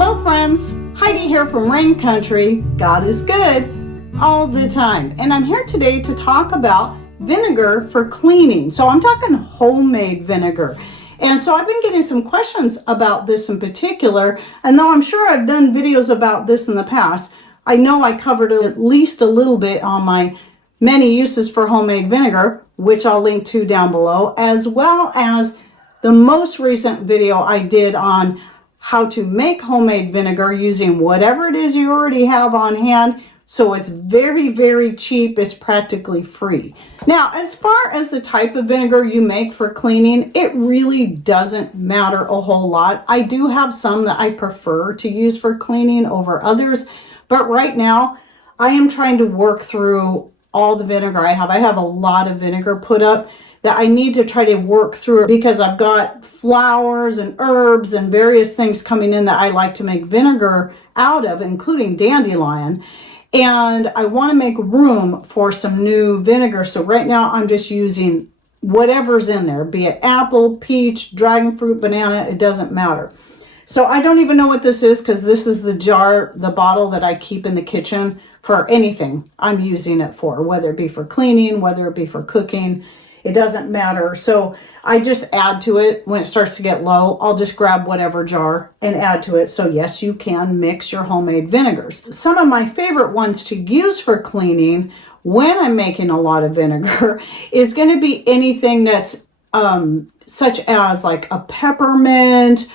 Hello friends, Heidi here from Rain Country. God is good all the time. And I'm here today to talk about vinegar for cleaning. So I'm talking homemade vinegar. And so I've been getting some questions about this in particular. And though I'm sure I've done videos about this in the past, I know I covered it at least a little bit on my many uses for homemade vinegar, which I'll link to down below, as well as the most recent video I did on how to make homemade vinegar using whatever it is you already have on hand. So it's very, very cheap. It's practically free. Now, as far as the type of vinegar you make for cleaning, it really doesn't matter a whole lot. I do have some that I prefer to use for cleaning over others, but right now I am trying to work through all the vinegar I have. I have a lot of vinegar put up that I need to try to work through because I've got flowers and herbs and various things coming in that I like to make vinegar out of, including dandelion. And I want to make room for some new vinegar. So right now I'm just using whatever's in there, be it apple, peach, dragon fruit, banana, it doesn't matter. So I don't even know what this is because this is the jar, the bottle that I keep in the kitchen for anything I'm using it for, whether it be for cleaning, whether it be for cooking. It doesn't matter. So I just add to it when it starts to get low. I'll just grab whatever jar and add to it. So yes, you can mix your homemade vinegars. Some of my favorite ones to use for cleaning when I'm making a lot of vinegar is going to be anything that's such as like a peppermint,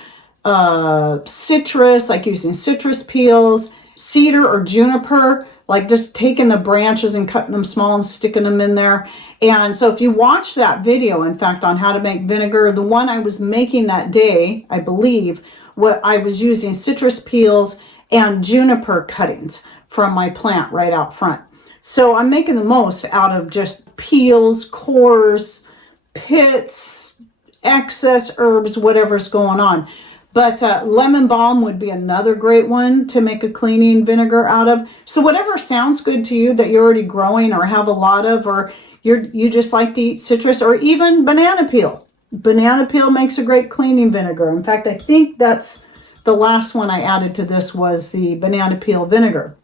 citrus, like using citrus peels, cedar or juniper, like just taking the branches and cutting them small and sticking them in there. And so if you watch that video, in fact, on how to make vinegar, the one I was making that day, I believe, what I was using citrus peels and juniper cuttings from my plant right out front. So I'm making the most out of just peels, cores, pits, excess herbs, whatever's going on. But lemon balm would be another great one to make a cleaning vinegar out of. So whatever sounds good to you that you're already growing or have a lot of, or you just like to eat citrus, or even banana peel. Banana peel makes a great cleaning vinegar. In fact, I think that's the last one I added to this was the banana peel vinegar.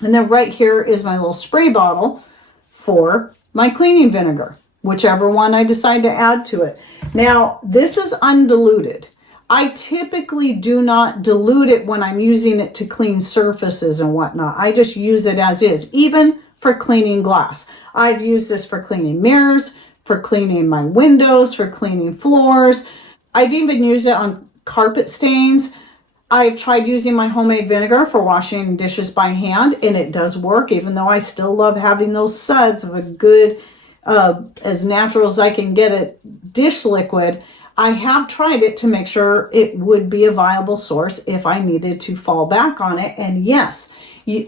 And then right here is my little spray bottle for my cleaning vinegar, whichever one I decide to add to it. Now, this is undiluted. I typically do not dilute it when I'm using it to clean surfaces and whatnot. I just use it as is, even for cleaning glass. I've used this for cleaning mirrors, for cleaning my windows, for cleaning floors. I've even used it on carpet stains. I've tried using my homemade vinegar for washing dishes by hand, and it does work, even though I still love having those suds of a good, as natural as I can get it, dish liquid. I have tried it to make sure it would be a viable source if I needed to fall back on it. And yes,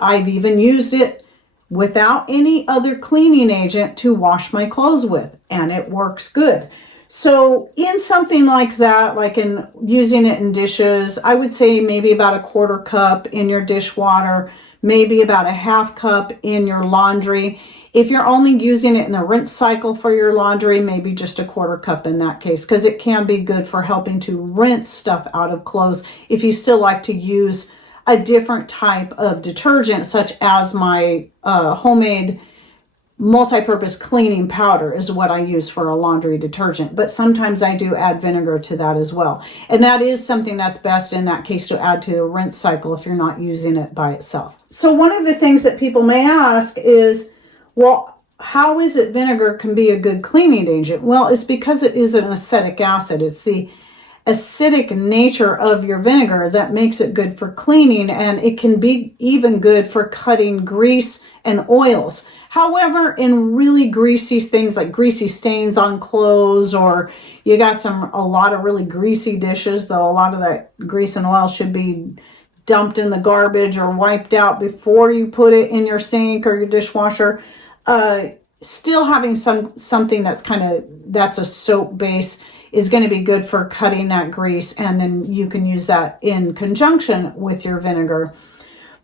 I've even used it without any other cleaning agent to wash my clothes with, and it works good. So in something like that, like in using it in dishes, I would say maybe about a 1/4 cup in your dishwater, maybe about a 1/2 cup in your laundry. If you're only using it in the rinse cycle for your laundry, maybe just a 1/4 cup in that case, because it can be good for helping to rinse stuff out of clothes if you still like to use a different type of detergent, such as my homemade multi-purpose cleaning powder is what I use for a laundry detergent. But sometimes I do add vinegar to that as well. And that is something that's best in that case to add to the rinse cycle if you're not using it by itself. So one of the things that people may ask is, well, how is it vinegar can be a good cleaning agent? Well, it's because it is an acetic acid. It's the acidic nature of your vinegar that makes it good for cleaning, and it can be even good for cutting grease and oils. However, in really greasy things like greasy stains on clothes, or you got a lot of really greasy dishes, though a lot of that grease and oil should be dumped in the garbage or wiped out before you put it in your sink or your dishwasher. Still having something that's a soap base is going to be good for cutting that grease, and then you can use that in conjunction with your vinegar.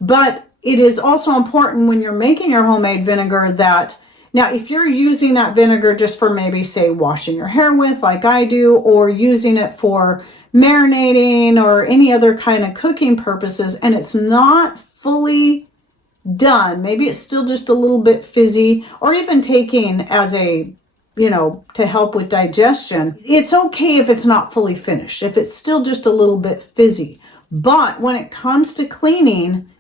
But it is also important when you're making your homemade vinegar that Now, if you're using that vinegar just for maybe, say, washing your hair with, like I do, or using it for marinating or any other kind of cooking purposes, and it's not fully done, maybe it's still just a little bit fizzy, or even taking as a, to help with digestion, it's okay if it's not fully finished, if it's still just a little bit fizzy. But when it comes to cleaning,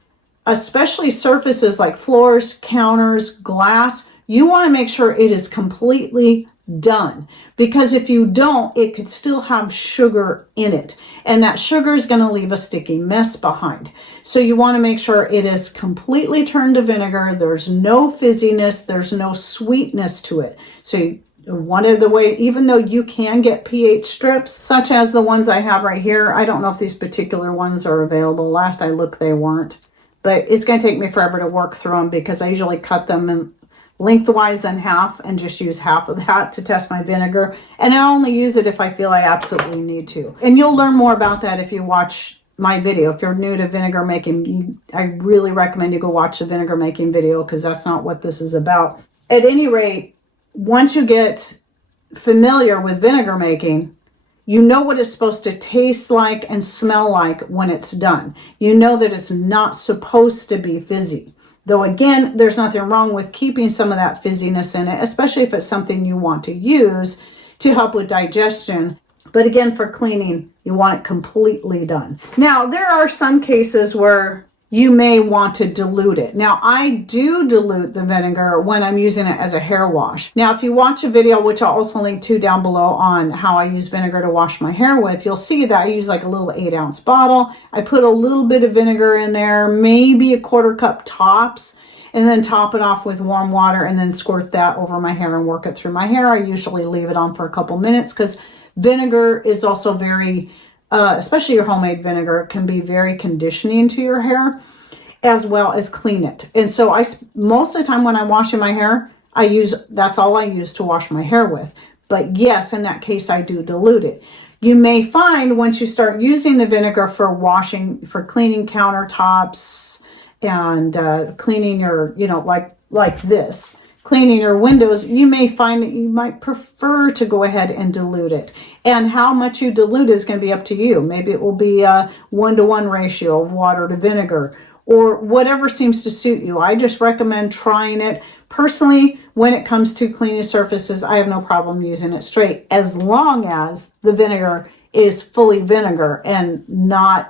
especially surfaces like floors, counters, glass, you want to make sure it is completely done, because if you don't, it could still have sugar in it, and that sugar is going to leave a sticky mess behind. So you want to make sure it is completely turned to vinegar. There's no fizziness, there's no sweetness to it. So one of the way, even though you can get pH strips, such as the ones I have right here, I don't know if these particular ones are available. Last I looked, they weren't. But it's going to take me forever to work through them, because I usually cut them in lengthwise in half and just use half of that to test my vinegar. And I only use it if I feel I absolutely need to. And you'll learn more about that if you watch my video. If you're new to vinegar making, I really recommend you go watch the vinegar making video, because that's not what this is about. At any rate, once you get familiar with vinegar making, you know what it's supposed to taste like and smell like when it's done. You know that it's not supposed to be fizzy. Though again, there's nothing wrong with keeping some of that fizziness in it, especially if it's something you want to use to help with digestion. But again, for cleaning, you want it completely done. Now, there are some cases where you may want to dilute it. Now, I do dilute the vinegar when I'm using it as a hair wash. Now, if you watch a video, which I'll also link to down below, on how I use vinegar to wash my hair with, you'll see that I use like a little 8-ounce bottle. I put a little bit of vinegar in there, maybe a 1/4 cup tops, and then top it off with warm water and then squirt that over my hair and work it through my hair. I usually leave it on for a couple minutes, because vinegar is also very, especially your homemade vinegar, can be very conditioning to your hair, as well as clean it. And so most of the time when I'm washing my hair, that's all I use to wash my hair with. But yes, in that case, I do dilute it. You may find once you start using the vinegar for cleaning countertops and cleaning your, like this, cleaning your windows, you may find that you might prefer to go ahead and dilute it. And how much you dilute is going to be up to you. Maybe it will be a 1-to-1 ratio of water to vinegar, or whatever seems to suit you. I just recommend trying it. Personally, when it comes to cleaning surfaces, I have no problem using it straight, as long as the vinegar is fully vinegar and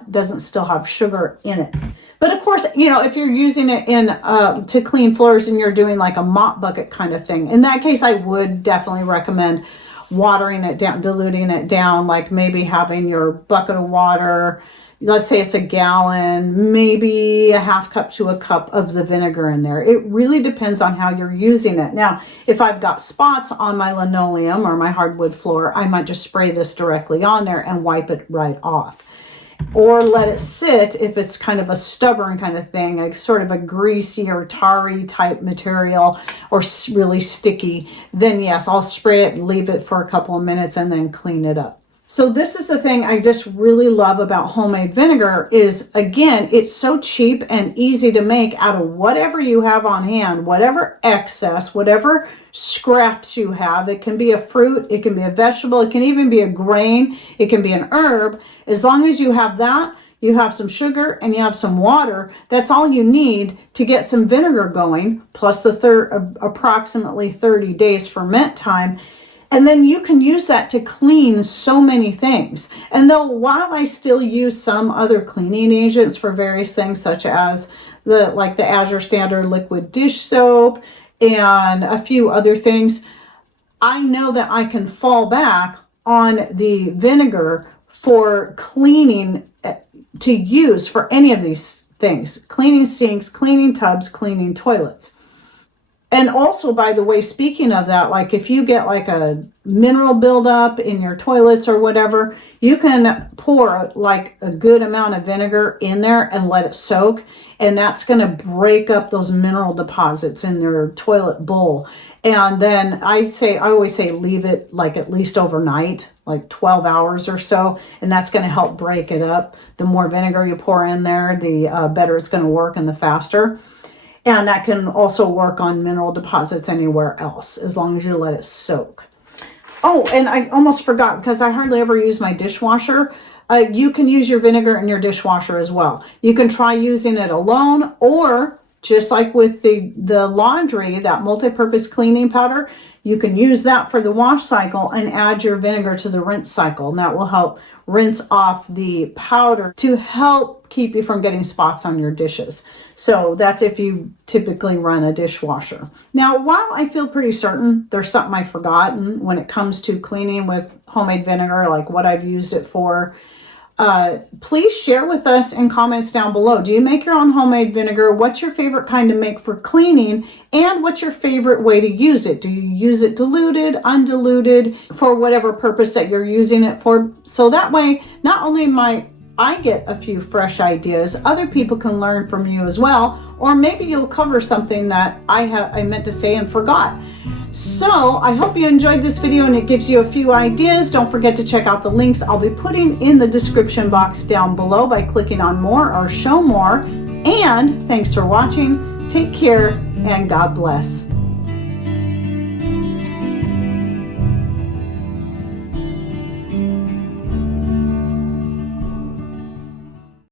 doesn't still have sugar in it. But of course, if you're using it to clean floors and you're doing like a mop bucket kind of thing, in that case, I would definitely recommend watering it down, diluting it down, like maybe having your bucket of water, let's say it's a gallon, maybe a 1/2 cup to a cup of the vinegar in there. It really depends on how you're using it. Now, if I've got spots on my linoleum or my hardwood floor, I might just spray this directly on there and wipe it right off. Or let it sit if it's kind of a stubborn kind of thing, like sort of a greasy or tarry type material, or really sticky, then yes, I'll spray it and leave it for a couple of minutes and then clean it up. So this is the thing I just really love about homemade vinegar is, again, it's so cheap and easy to make out of whatever you have on hand, whatever excess, whatever scraps you have. It can be a fruit, it can be a vegetable, it can even be a grain, it can be an herb. As long as you have that, you have some sugar and you have some water, that's all you need to get some vinegar going, plus the approximately 30 days ferment time. And then you can use that to clean so many things. And though while I still use some other cleaning agents for various things, such as the Azure Standard liquid dish soap and a few other things, I know that I can fall back on the vinegar for cleaning, to use for any of these things: cleaning sinks, cleaning tubs, cleaning toilets. And also, by the way, speaking of that, like if you get like a mineral buildup in your toilets or whatever, you can pour like a good amount of vinegar in there and let it soak. And that's going to break up those mineral deposits in your toilet bowl. And then I always say leave it like at least overnight, like 12 hours or so. And that's going to help break it up. The more vinegar you pour in there, the better it's going to work and the faster. And that can also work on mineral deposits anywhere else, as long as you let it soak. Oh, and I almost forgot, because I hardly ever use my dishwasher. You can use your vinegar in your dishwasher as well. You can try using it alone, or just like with the laundry, that multi-purpose cleaning powder, you can use that for the wash cycle and add your vinegar to the rinse cycle. And that will help rinse off the powder to help keep you from getting spots on your dishes. So that's if you typically run a dishwasher. Now, while I feel pretty certain there's something I've forgotten when it comes to cleaning with homemade vinegar, like what I've used it for, please share with us in comments down below. Do you make your own homemade vinegar? What's your favorite kind to make for cleaning? And what's your favorite way to use it? Do you use it diluted, undiluted, for whatever purpose that you're using it for? So that way, not only might I get a few fresh ideas, other people can learn from you as well. Or maybe you'll cover something that I meant to say and forgot. So I hope you enjoyed this video and it gives you a few ideas. Don't forget to check out the links I'll be putting in the description box down below by clicking on more or show more. And thanks for watching. Take care and God bless.